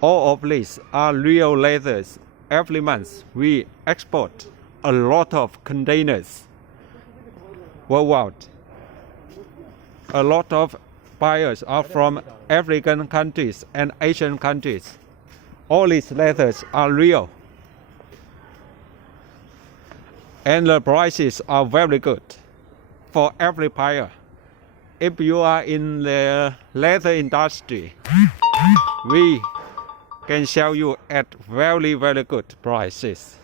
All of these are real leathers. Every month we export a lot of containers worldwide. A lot of buyers are from African countries and Asian countries. All these leathers are real. And the prices are very good for every buyer. If you are in the leather industry, we can sell you at very, very good prices.